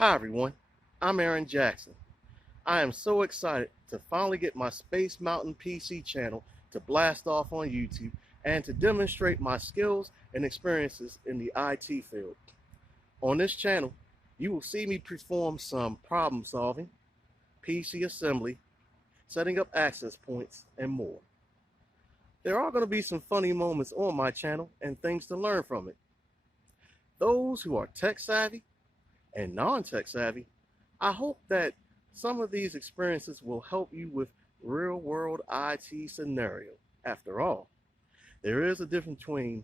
Hi everyone, I'm Aaron Jackson. I am so excited to finally get my Space Mountain PC channel to blast off on YouTube and to demonstrate my skills and experiences in the IT field. On this channel, you will see me perform some problem solving, PC assembly, setting up access points, and more. There are going to be some funny moments on my channel and things to learn from it. Those who are tech savvy and non-tech savvy, I hope that some of these experiences will help you with real-world IT scenario. After all, there is a difference between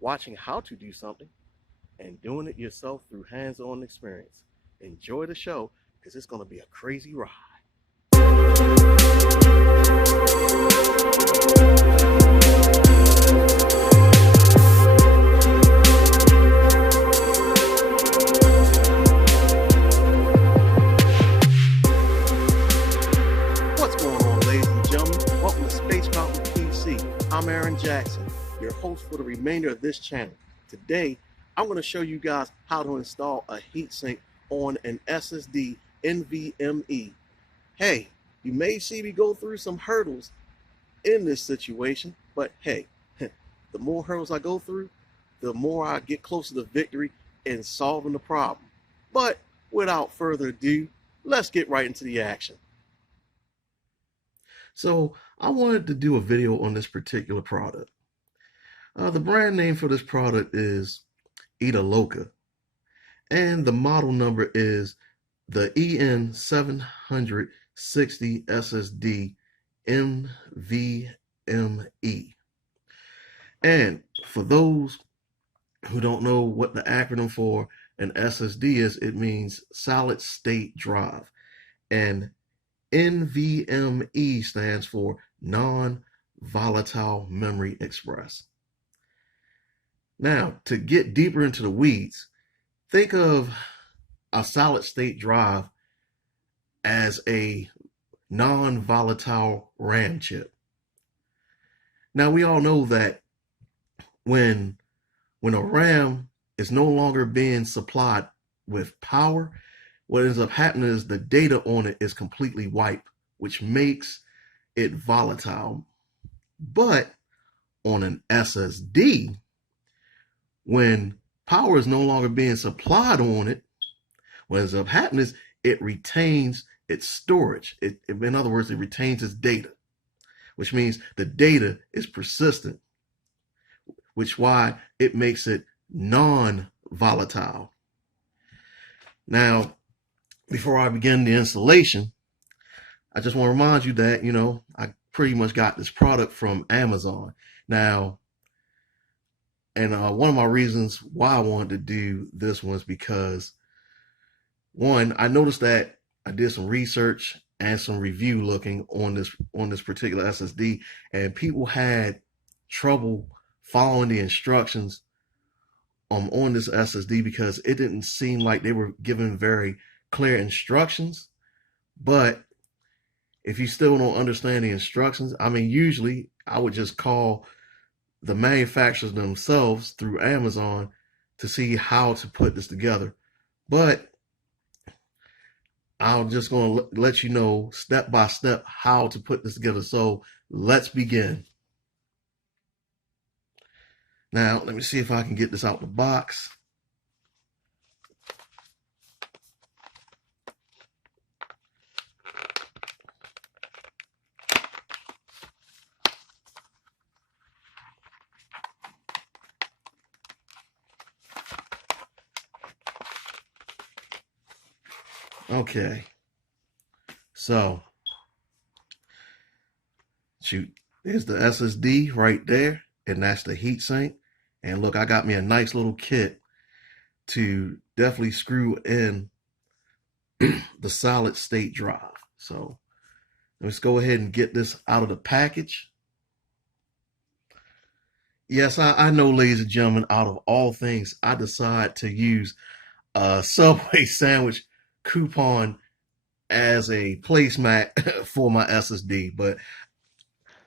watching how to do something and doing it yourself through hands-on experience. Enjoy the show because it's going to be a crazy ride. I'm Aaron Jackson, your host for the remainder of this channel. Today, I'm going to show you guys how to install a heatsink on an SSD NVMe. Hey, you may see me go through some hurdles in this situation, but hey, the more hurdles I go through, the more I get closer to victory in solving the problem. But without further ado, let's get right into the action. So I wanted to do a video on this particular product. The brand name for this product is Ediloca, and the model number is the EN760 SSD NVMe. And for those who don't know what the acronym for an SSD is, it means solid state drive. And NVMe stands for non-volatile memory express. Now, to get deeper into the weeds, think of a solid state drive as a non-volatile RAM chip. Now, we all know that when a RAM is no longer being supplied with power, what ends up happening is the data on it is completely wiped, which makes it volatile. But on an SSD, when power is no longer being supplied on it, what ends up happening is it retains its storage. In other words, it retains its data, which means the data is persistent, which is why it makes it non-volatile. Now, before I begin the installation, I just want to remind you that, I pretty much got this product from Amazon. Now, and one of my reasons why I wanted to do this was because, one, I noticed that I did some research and some review looking on this particular SSD, and people had trouble following the instructions on this SSD because it didn't seem like they were given very clear instructions. But if you still don't understand the instructions, usually I would just call the manufacturers themselves through Amazon to see how to put this together. But I'm just going to let you know step by step how to put this together. So let's begin. Now, let me see if I can get this out the box. Okay, so shoot, there's the SSD right there, and that's the heatsink. And look, I got me a nice little kit to definitely screw in the solid state drive. So let's go ahead and get this out of the package. Yes, I know, ladies and gentlemen, out of all things, I decide to use a Subway sandwich coupon as a placemat for my SSD. But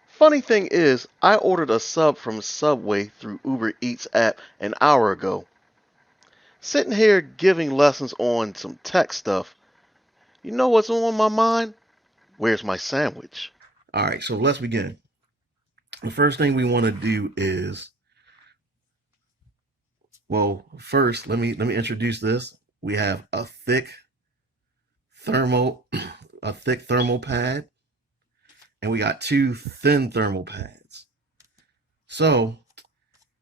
funny thing is, I ordered a sub from Subway through Uber Eats app an hour ago. Sitting here giving lessons on some tech stuff. You know what's on my mind? Where's my sandwich? All right, so let's begin. The first thing we want to do is, well, first let me introduce this. We have thermal a thick thermal pad, and we got two thin thermal pads. So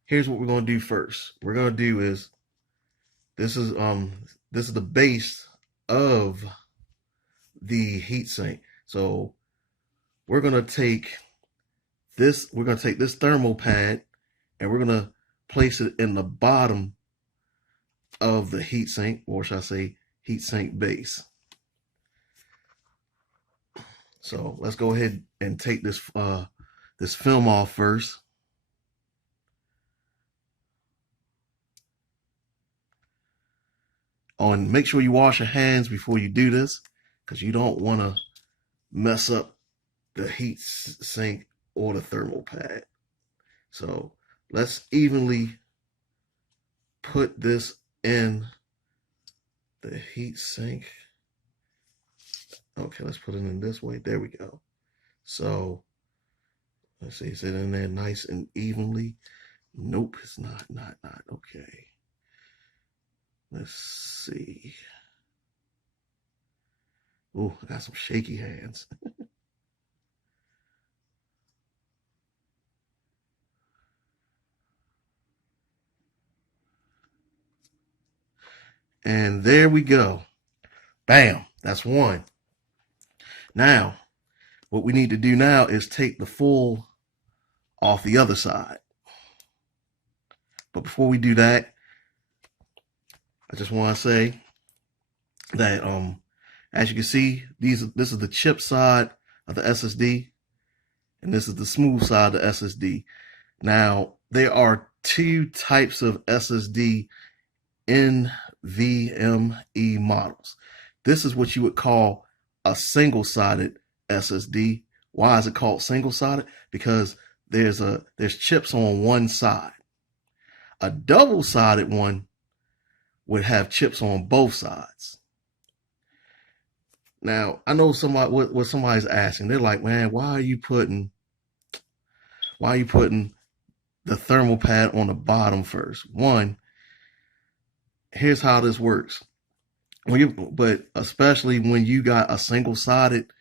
here's what we're gonna do first. We're gonna do is this is the base of the heatsink. So we're gonna take this thermal pad and we're gonna place it in the bottom of the heatsink, or should I say heatsink base. So let's go ahead and take this film off first. Oh, and make sure you wash your hands before you do this, because you don't want to mess up the heat sink or the thermal pad. So let's evenly put this in the heat sink. Okay, let's put it in this way. There we go. So let's see, is it in there nice and evenly? Nope, it's not. Okay. Let's see. Oh, I got some shaky hands. And there we go. Bam, that's one. Now, what we need to do now is take the full off the other side. But before we do that, I just want to say that as you can see, this is the chip side of the SSD, and this is the smooth side of the SSD. Now, there are two types of SSD NVMe models. This is what you would call a single-sided SSD. Why is it called single-sided? Because there's chips on one side. A double-sided one would have chips on both sides. Now, I know what somebody's asking. They're like, man, why are you putting the thermal pad on the bottom first? One, here's how this works. But especially when you got a single-sided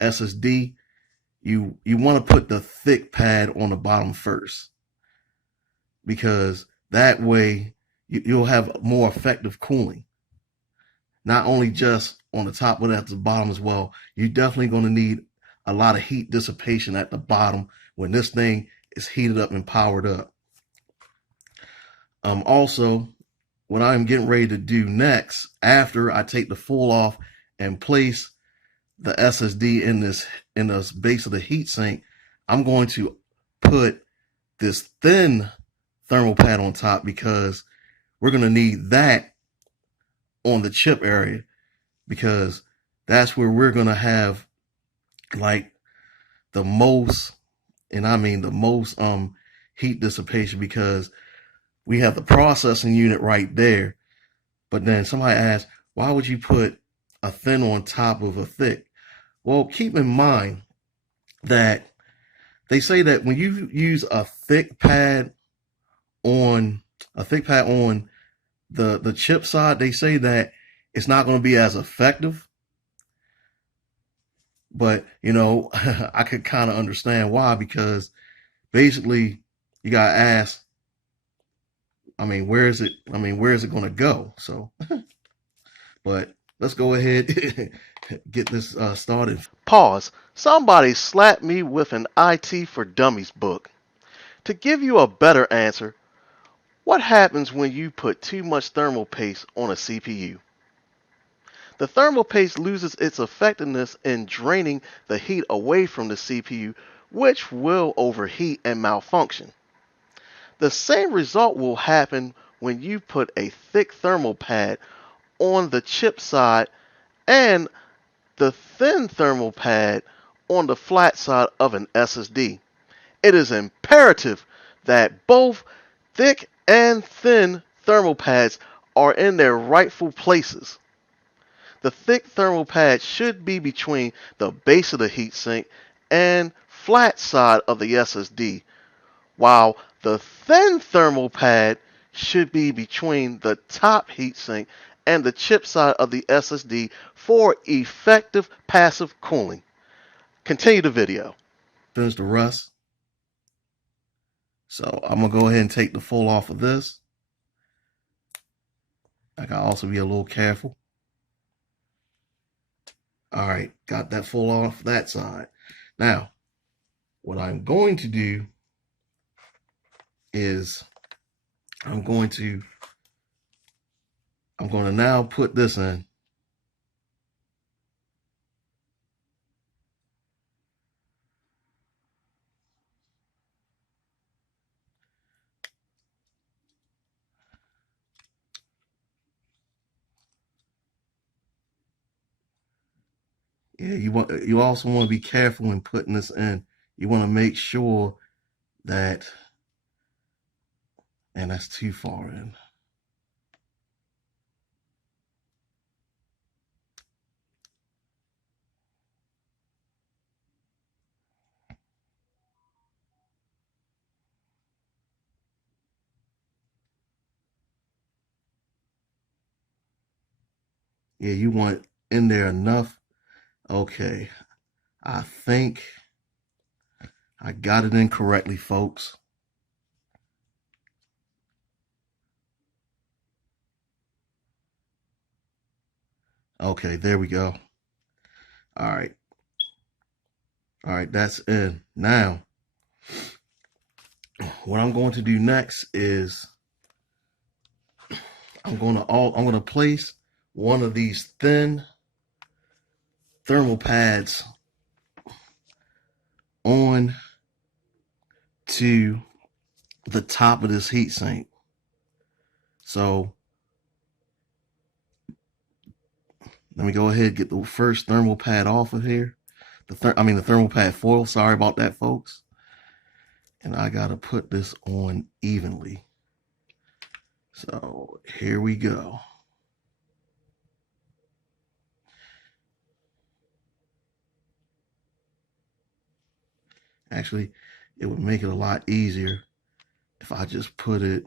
SSD, you want to put the thick pad on the bottom first, because that way you'll have more effective cooling. Not only just on the top, but at the bottom as well. You're definitely going to need a lot of heat dissipation at the bottom when this thing is heated up and powered up. Also, what I'm getting ready to do next, after I take the full off and place the SSD in this base of the heatsink, I'm going to put this thin thermal pad on top, because we're going to need that on the chip area, because that's where we're going to have like the most, and I mean the most heat dissipation, because we have the processing unit right there. But then somebody asked, why would you put a thin on top of a thick? Well, keep in mind that they say that when you use a thick pad on the chip side, they say that it's not going to be as effective. But I could kind of understand why, because basically you got to ask, where is it going to go? So, but let's go ahead get this started. Pause. Somebody slapped me with an IT for Dummies book. To give you a better answer, what happens when you put too much thermal paste on a CPU? The thermal paste loses its effectiveness in draining the heat away from the CPU, which will overheat and malfunction. The same result will happen when you put a thick thermal pad on the chip side and the thin thermal pad on the flat side of an SSD. It is imperative that both thick and thin thermal pads are in their rightful places. The thick thermal pad should be between the base of the heatsink and flat side of the SSD, while the thin thermal pad should be between the top heatsink and the chip side of the SSD for effective passive cooling. Continue the video. Finish the rust. So I'm gonna go ahead and take the full off of this. I gotta also be a little careful. All right, got that full off that side. Now, what I'm going to do is I'm going to now put this in. Yeah, you also want to be careful when putting this in. You want to make sure that, and that's too far in. Yeah, you want in there enough. Okay, I think I got it in correctly, folks. Okay, there we go. All right. All right, that's in. Now, what I'm going to do next is I'm going to place one of these thin thermal pads on to the top of this heatsink. So let me go ahead and get the first thermal pad off of here. The thermal pad foil. Sorry about that, folks. And I gotta put this on evenly. So here we go. Actually, it would make it a lot easier if I just put it.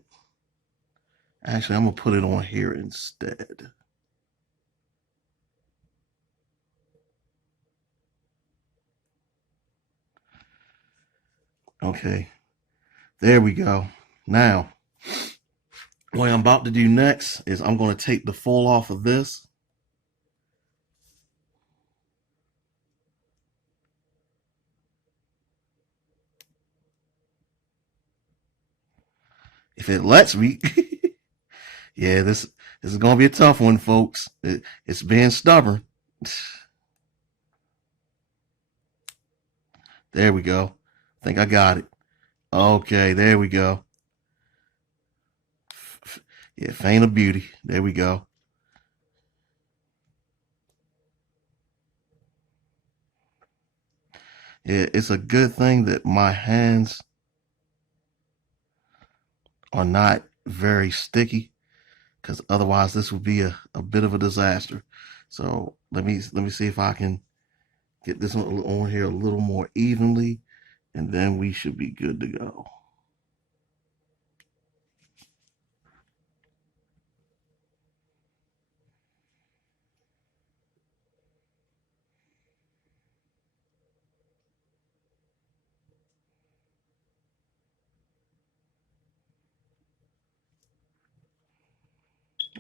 Actually, I'm gonna put it on here instead. Okay, there we go. Now, what I'm about to do next is I'm going to take the foil off of this. If it lets me. Yeah, this is going to be a tough one, folks. It's being stubborn. There we go. I think I got it. Okay, there we go. Yeah, faint of beauty. There we go. Yeah, it's a good thing that my hands are not very sticky, because otherwise this would be a bit of a disaster. So let me see if I can get this on here a little more evenly, and then we should be good to go.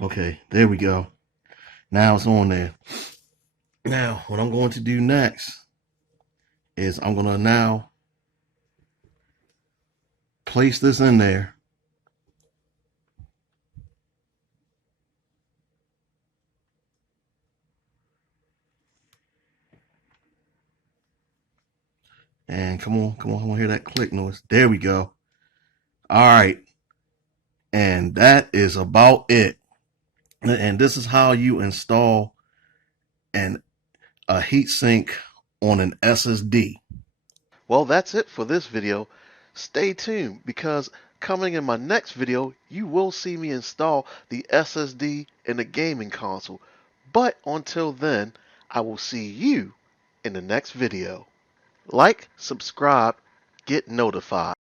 Okay, there we go. Now it's on there. Now, what I'm going to do next is I'm going to now place this in there. And come on, I want to hear that click noise. There we go. All right. And that is about it. And this is how you install a heatsink on an SSD. Well, that's it for this video. Stay tuned because Coming in my next video, you will see me install the SSD in the gaming console. But until then, I will see you in the next video. Like, subscribe, get notified.